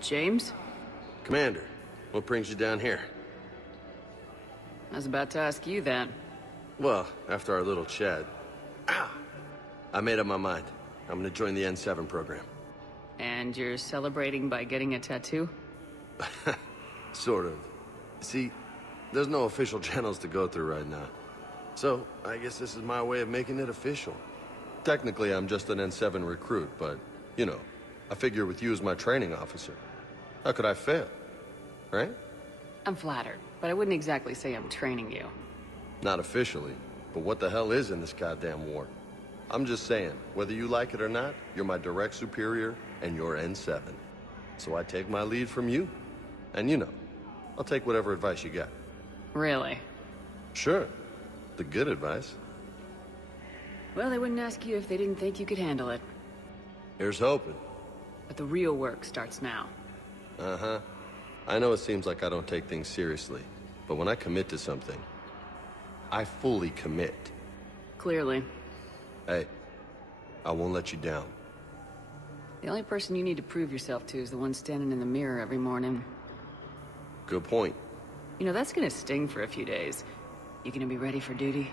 James? Commander, what brings you down here? I was about to ask you that. Well, after our little chat, I made up my mind. I'm gonna join the N7 program. And you're celebrating by getting a tattoo? Sort of. See, there's no official channels to go through right now. So, I guess this is my way of making it official. Technically, I'm just an N7 recruit, but, you know, I figure with you as my training officer, how could I fail? Right? I'm flattered, but I wouldn't exactly say I'm training you. Not officially, but what the hell is in this goddamn war? I'm just saying, whether you like it or not, you're my direct superior, and you're N7. So I take my lead from you. And you know, I'll take whatever advice you got. Really? Sure. The good advice. Well, they wouldn't ask you if they didn't think you could handle it. Here's hoping. But the real work starts now. Uh-huh. I know it seems like I don't take things seriously, but when I commit to something, I fully commit. Clearly. Hey, I won't let you down. The only person you need to prove yourself to is the one standing in the mirror every morning. Good point. You know, that's gonna sting for a few days. You gonna be ready for duty?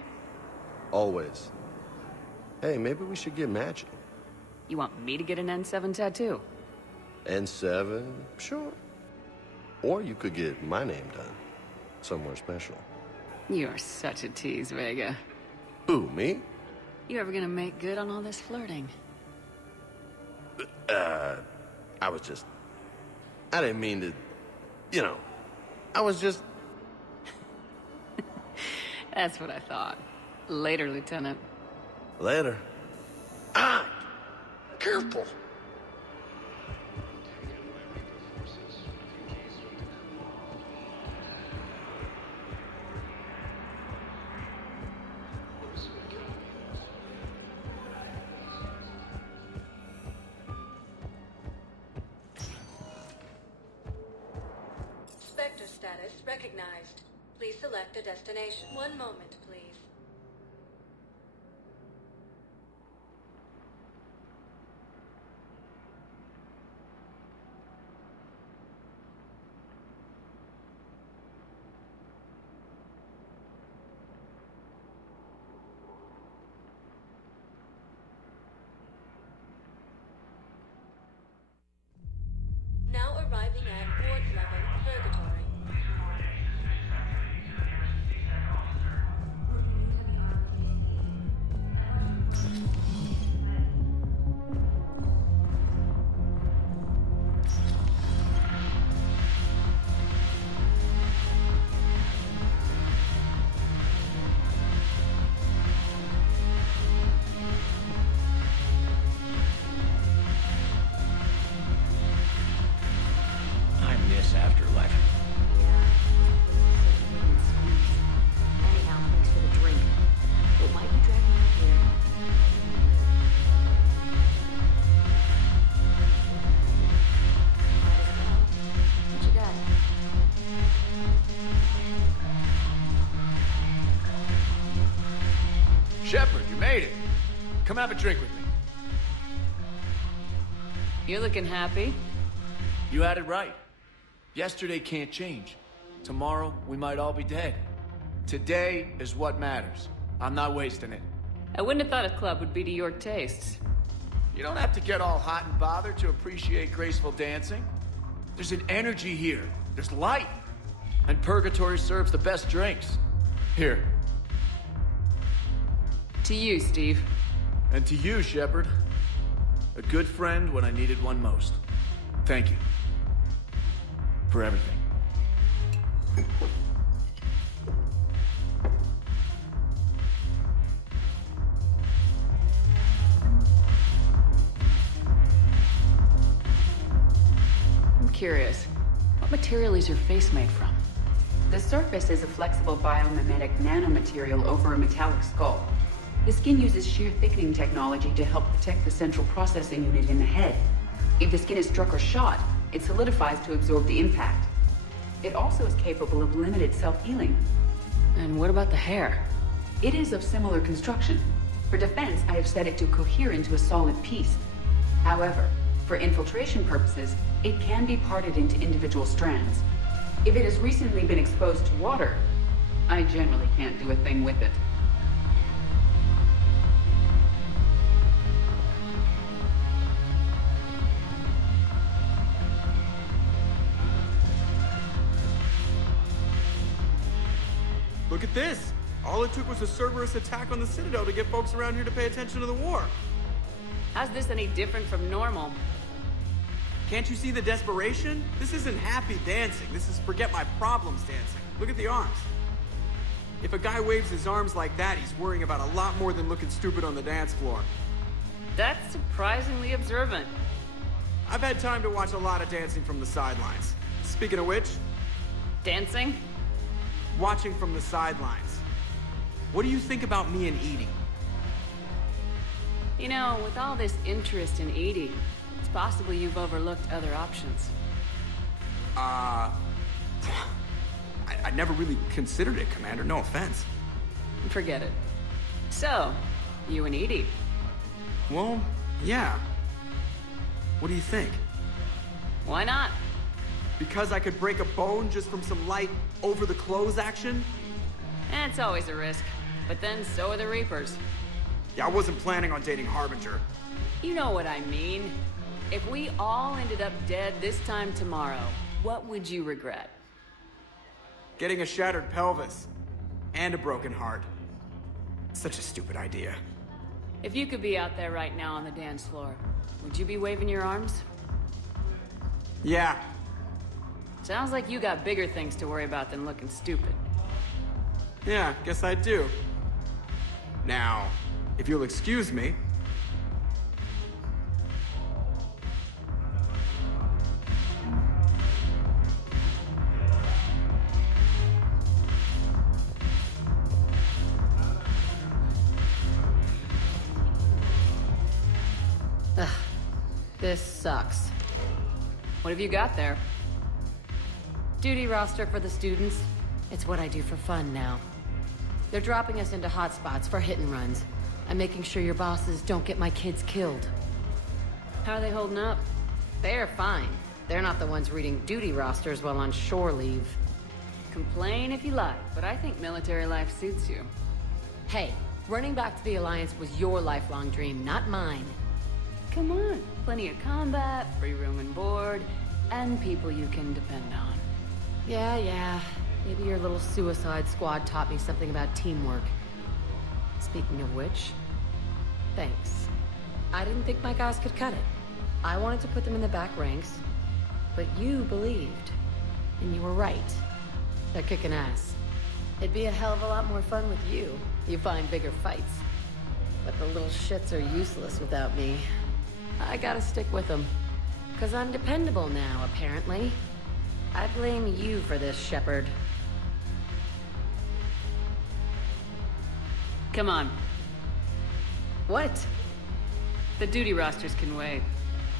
Always. Hey, maybe we should get matching. You want me to get an N7 tattoo? N7? Sure. Or you could get my name done. Somewhere special. You're such a tease, Vega. Who, me? You ever gonna make good on all this flirting? I didn't mean to, you know, I was just... That's what I thought. Later, Lieutenant. Later. Careful. Spectre status recognized. Please select a destination. One moment, please. Now arriving at ward level Purgatory. I miss Afterlife. Anyhow, thanks for the drink. But why you dragging me out here? What you got? Shepard, you made it. Come have a drink with me. You're looking happy. You had it right. Yesterday can't change. Tomorrow, we might all be dead. Today is what matters. I'm not wasting it. I wouldn't have thought a club would be to your tastes. You don't have to get all hot and bothered to appreciate graceful dancing. There's an energy here. There's light. And Purgatory serves the best drinks. Here. To you, Steve. And to you, Shepard. A good friend when I needed one most. Thank you. For everything. I'm curious. What material is your face made from? The surface is a flexible biomimetic nanomaterial over a metallic skull. The skin uses shear thickening technology to help protect the central processing unit in the head. If the skin is struck or shot, it solidifies to absorb the impact. It also is capable of limited self-healing. And what about the hair? It is of similar construction. For defense, I have set it to cohere into a solid piece. However, For infiltration purposes, it can be parted into individual strands. If it has recently been exposed to water, I generally can't do a thing with it. Look at this! All it took was a Cerberus attack on the Citadel to get folks around here to pay attention to the war. How's this any different from normal? Can't you see the desperation? This isn't happy dancing. This is forget my problems dancing. Look at the arms. If a guy waves his arms like that, he's worrying about a lot more than looking stupid on the dance floor. That's surprisingly observant. I've had time to watch a lot of dancing from the sidelines. Speaking of which, Dancing? watching from the sidelines. What do you think about me and Edie? You know, with all this interest in Edie, it's possible you've overlooked other options. I never really considered it, Commander. No offense. Forget it. So, you and Edie. Well, yeah. What do you think? Why not? Because I could break a bone just from some light over-the-clothes action? It's always a risk. But then so are the Reapers. Yeah, I wasn't planning on dating Harbinger. You know what I mean. If we all ended up dead this time tomorrow, what would you regret? Getting a shattered pelvis. And a broken heart. Such a stupid idea. If you could be out there right now on the dance floor, would you be waving your arms? Yeah. Sounds like you got bigger things to worry about than looking stupid. Yeah, guess I do. Now, if you'll excuse me. Ugh, this sucks. What have you got there? Duty roster for the students. It's what I do for fun now. They're dropping us into hotspots for hit and runs. I'm making sure your bosses don't get my kids killed. How are they holding up? They're fine. They're not the ones reading duty rosters while on shore leave. Complain if you like, but I think military life suits you. Hey, running back to the Alliance was your lifelong dream, not mine. Come on, plenty of combat, free room and board, and people you can depend on. Yeah. Maybe your little suicide squad taught me something about teamwork. Speaking of which, thanks. I didn't think my guys could cut it. I wanted to put them in the back ranks, but you believed. And you were right. They're kicking ass. It'd be a hell of a lot more fun with you. You find bigger fights. But the little shits are useless without me. I gotta stick with them. 'Cause I'm dependable now, apparently. I blame you for this, Shepard. Come on. What? The duty rosters can wait.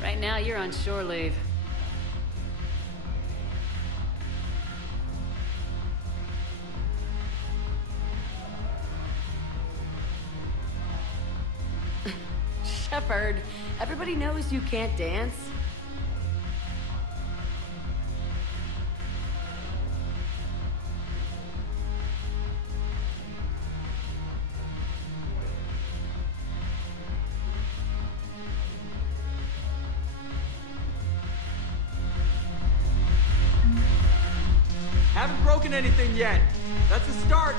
Right now, you're on shore leave. Shepard, everybody knows you can't dance. Haven't broken anything yet. That's a start.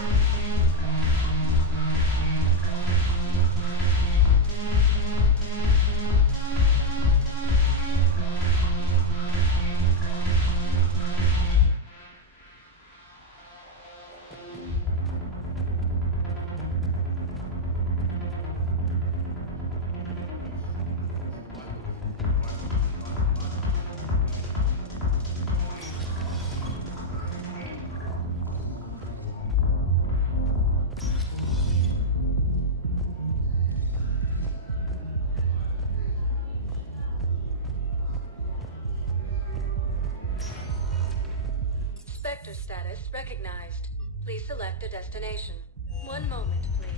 Spectre status recognized. Please select a destination. One moment, please.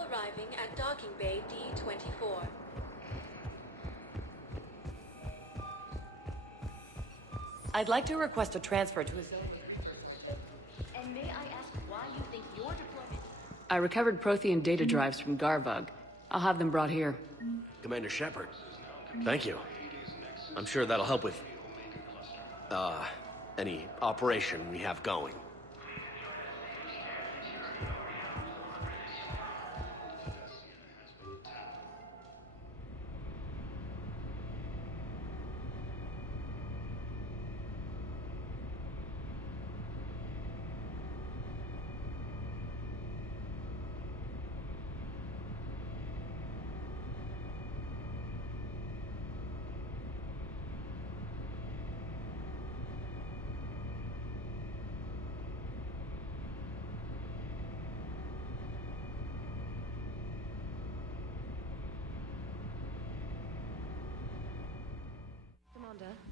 now arriving at Docking Bay D-24. I'd like to request a transfer to a zone. And may I ask why you think your deployment... I recovered Prothean data drives from Garvug. I'll have them brought here. Commander Shepard, thank you. I'm sure that'll help with, any operation we have going.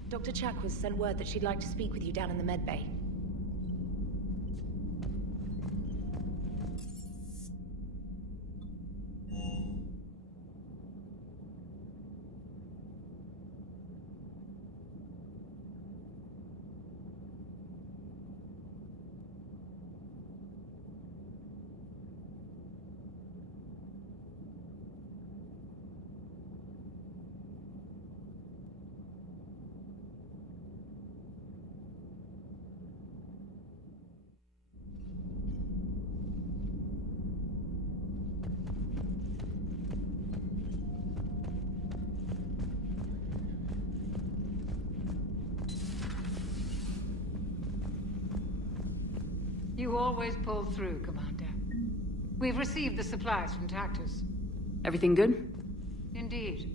Dr. Chakwas sent word that she'd like to speak with you down in the med bay. You always pull through, Commander. We've received the supplies from Tactus. Everything good? Indeed.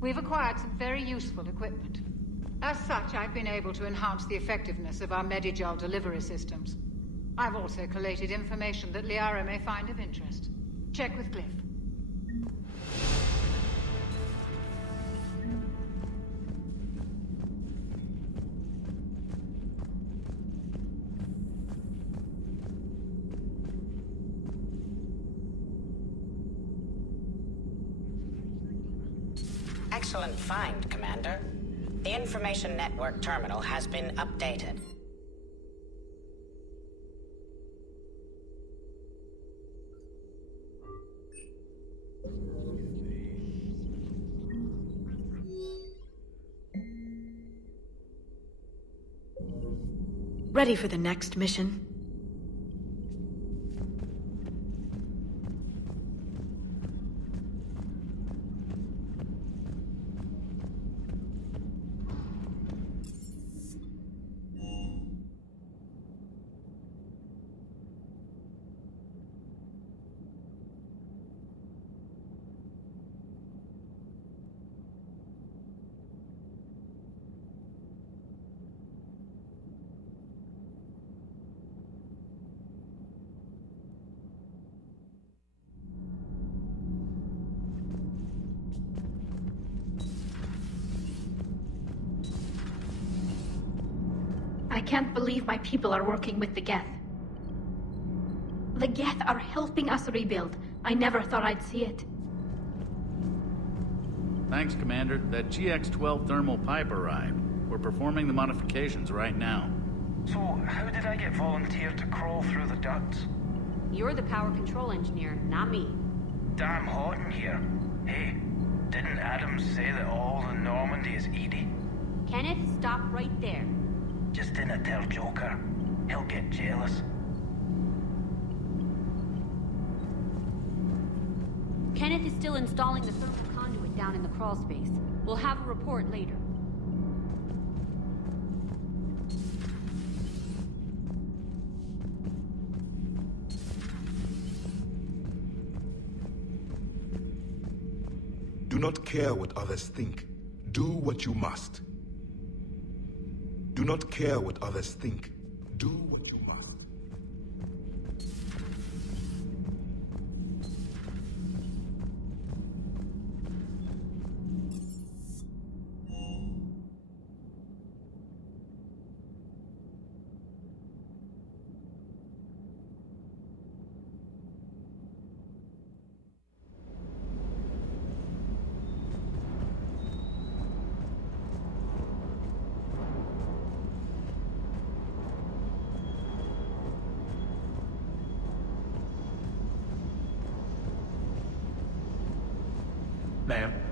We've acquired some very useful equipment. As such, I've been able to enhance the effectiveness of our Medigel delivery systems. I've also collated information that Liara may find of interest. Check with Glyph. Excellent find, Commander. The Information Network terminal has been updated. Ready for the next mission? I can't believe my people are working with the Geth. The Geth are helping us rebuild. I never thought I'd see it. Thanks, Commander. That GX-12 thermal pipe arrived. We're performing the modifications right now. So, how did I get volunteered to crawl through the ducts? You're the power control engineer, not me. Damn hot in here. Hey, didn't Adams say that all in Normandy is Edie? Kenneth, stop right there. Just dinna tell Joker. He'll get jealous. Kenneth is still installing the thermal conduit down in the crawl space. We'll have a report later. Do not care what others think. Do what you must. Do not care what others think. Do what you must. Ma'am.